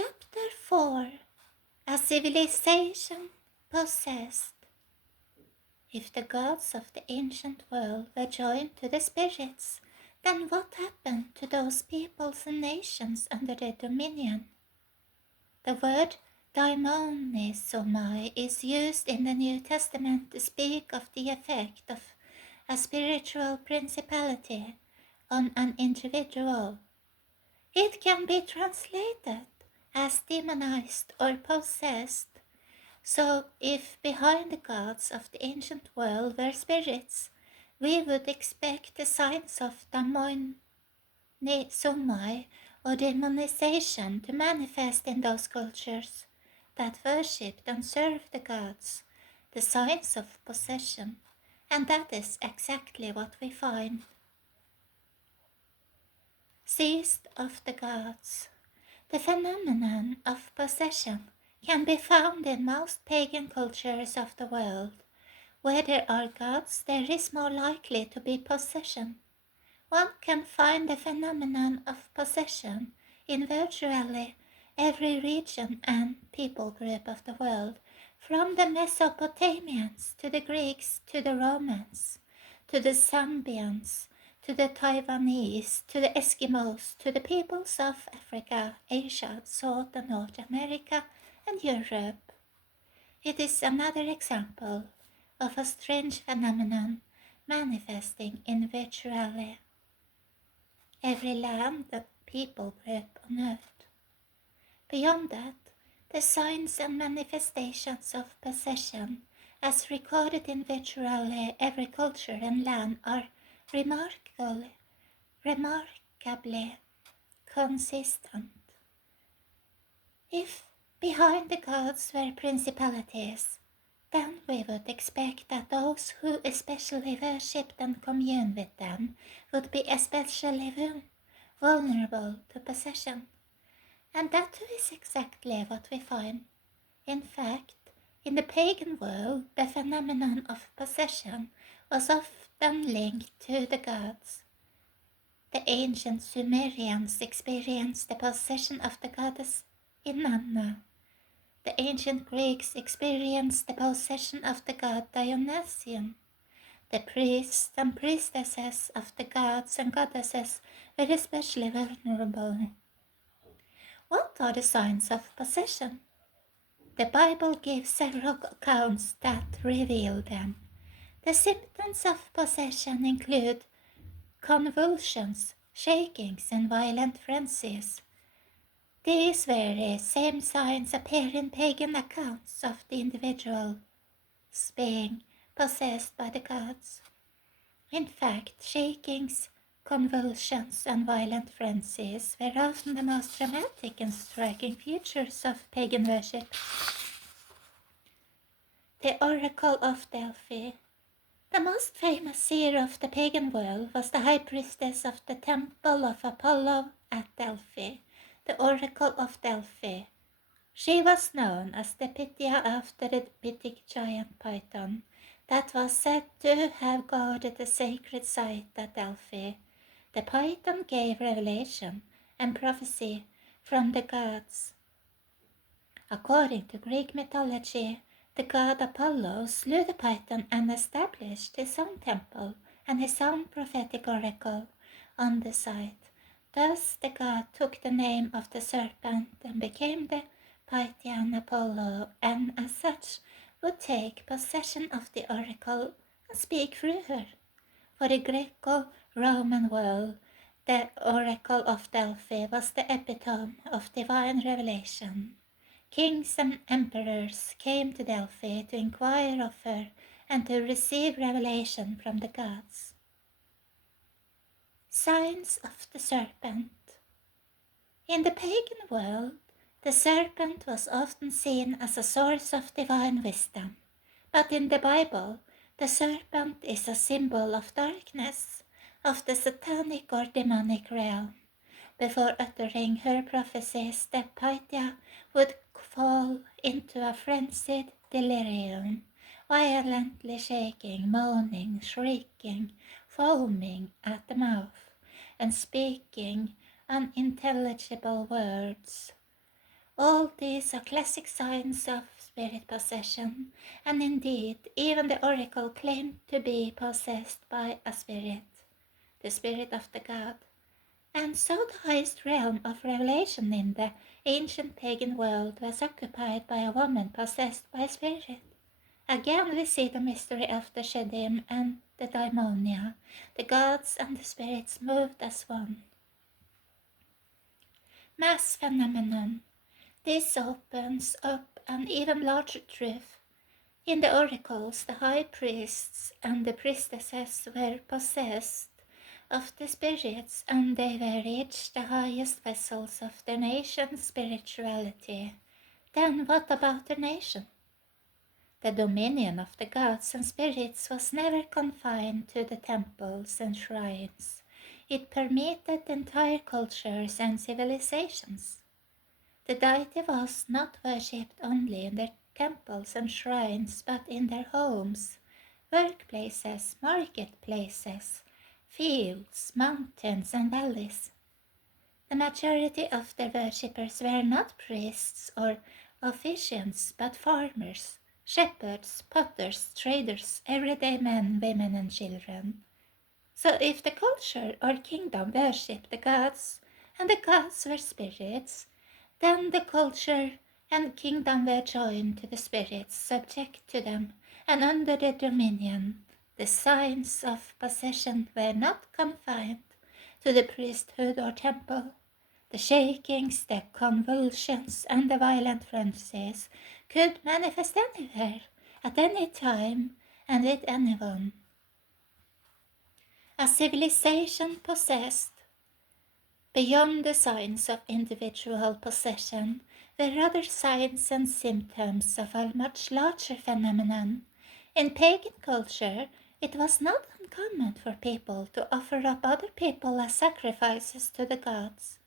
Chapter 4. A Civilization Possessed. If the gods of the ancient world were joined to the spirits, then what happened to those peoples and nations under their dominion? The word daimonisomai is used in the New Testament to speak of the effect of a spiritual principality on an individual. It can be translated as demonized or possessed. So if behind the gods of the ancient world were spirits, we would expect the signs of daimonisomai or demonization to manifest in those cultures that worshipped and served the gods, the signs of possession, and that is exactly what we find. Seized of the gods. The phenomenon of possession can be found in most pagan cultures of the world. Where there are gods, there is more likely to be possession. One can find the phenomenon of possession in virtually every region and people group of the world, from the Mesopotamians to the Greeks to the Romans, to the Zambians, to the Taiwanese, to the Eskimos, to the peoples of Africa, Asia, South and North America, and Europe. It is another example of a strange phenomenon manifesting in virtually every land and people group on earth. Beyond that, the signs and manifestations of possession, as recorded in virtually every culture and land, are remarkably consistent. If behind the gods were principalities, then we would expect that those who especially worshipped and communed with them would be especially vulnerable to possession. And that too is exactly what we find. In fact, in the pagan world, the phenomenon of possession was often linked to the gods. The ancient Sumerians experienced the possession of the goddess Inanna. The ancient Greeks experienced the possession of the god Dionysian. The priests and priestesses of the gods and goddesses were especially vulnerable. What are the signs of possession? The Bible gives several accounts that reveal them. The symptoms of possession include convulsions, shakings, and violent frenzies. These very same signs appear in pagan accounts of the individuals being possessed by the gods. In fact, shakings, convulsions, and violent frenzies were often the most dramatic and striking features of pagan worship. The Oracle of Delphi. The most famous seer of the pagan world was the high priestess of the Temple of Apollo at Delphi, the Oracle of Delphi. She was known as the Pythia after the Pythic giant Python that was said to have guarded the sacred site at Delphi. The Python gave revelation and prophecy from the gods. According to Greek mythology, the god Apollo slew the Python and established his own temple and his own prophetic oracle on the site. Thus the god took the name of the serpent and became the Pythian Apollo, and as such would take possession of the oracle and speak through her. For the Greco-Roman world, the Oracle of Delphi was the epitome of divine revelation. Kings and emperors came to Delphi to inquire of her and to receive revelation from the gods. Signs of the serpent. In the pagan world, the serpent was often seen as a source of divine wisdom, but in the Bible, the serpent is a symbol of darkness, of the satanic or demonic realm. Before uttering her prophecies, the Pythia would fall into a frenzied delirium, violently shaking, moaning, shrieking, foaming at the mouth, and speaking unintelligible words. All these are classic signs of spirit possession, and indeed, even the oracle claimed to be possessed by a spirit, the spirit of the god. And so the highest realm of revelation in the ancient pagan world was occupied by a woman possessed by a spirit. Again we see the mystery of the Shedim and the Daimonia. The gods and the spirits moved as one. Mass phenomenon. This opens up an even larger truth. In the oracles, the high priests and the priestesses were possessed of the spirits, and they were each the highest vessels of the nation's spirituality. Then what about the nation? The dominion of the gods and spirits was never confined to the temples and shrines. It permeated entire cultures and civilizations. The deity was not worshipped only in their temples and shrines, but in their homes, workplaces, marketplaces, fields, mountains, and valleys. The majority of their worshippers were not priests or officiants, but farmers, shepherds, potters, traders, everyday men, women, and children. So if the culture or kingdom worshipped the gods, and the gods were spirits, then the culture and kingdom were joined to the spirits, subject to them, and under their dominion. The signs of possession were not confined to the priesthood or temple. The shakings, the convulsions, and the violent frenzies could manifest anywhere, at any time, and with anyone. A civilization possessed beyond the signs of individual possession were other signs and symptoms of a much larger phenomenon. In pagan culture, it was not uncommon for people to offer up other people as sacrifices to the gods.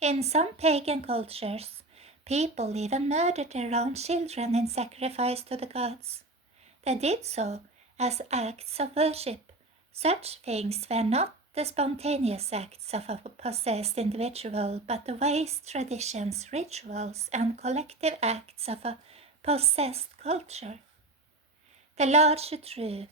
In some pagan cultures, people even murdered their own children in sacrifice to the gods. They did so as acts of worship. Such things were not the spontaneous acts of a possessed individual, but the ways, traditions, rituals, and collective acts of a possessed culture. The larger truth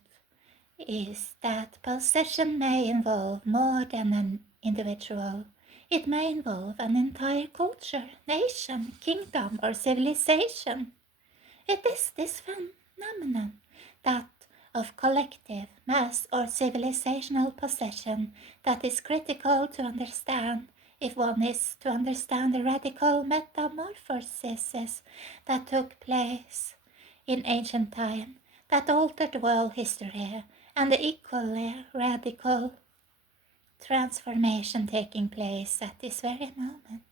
is that possession may involve more than an individual. It may involve an entire culture, nation, kingdom, or civilization. It is this phenomenon, that of collective, mass, or civilizational possession, that is critical to understand if one is to understand the radical metamorphoses that took place in ancient time, that altered world history, and the equally radical transformation taking place at this very moment.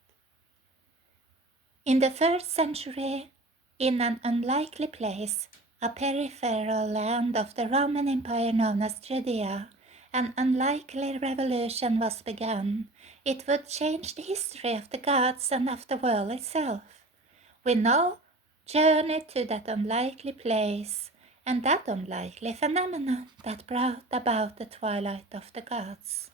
In the first century, in an unlikely place, a peripheral land of the Roman Empire known as Judea, an unlikely revolution was begun. It would change the history of the gods and of the world itself. We now journey to that unlikely place and that unlikely phenomenon that brought about the twilight of the gods.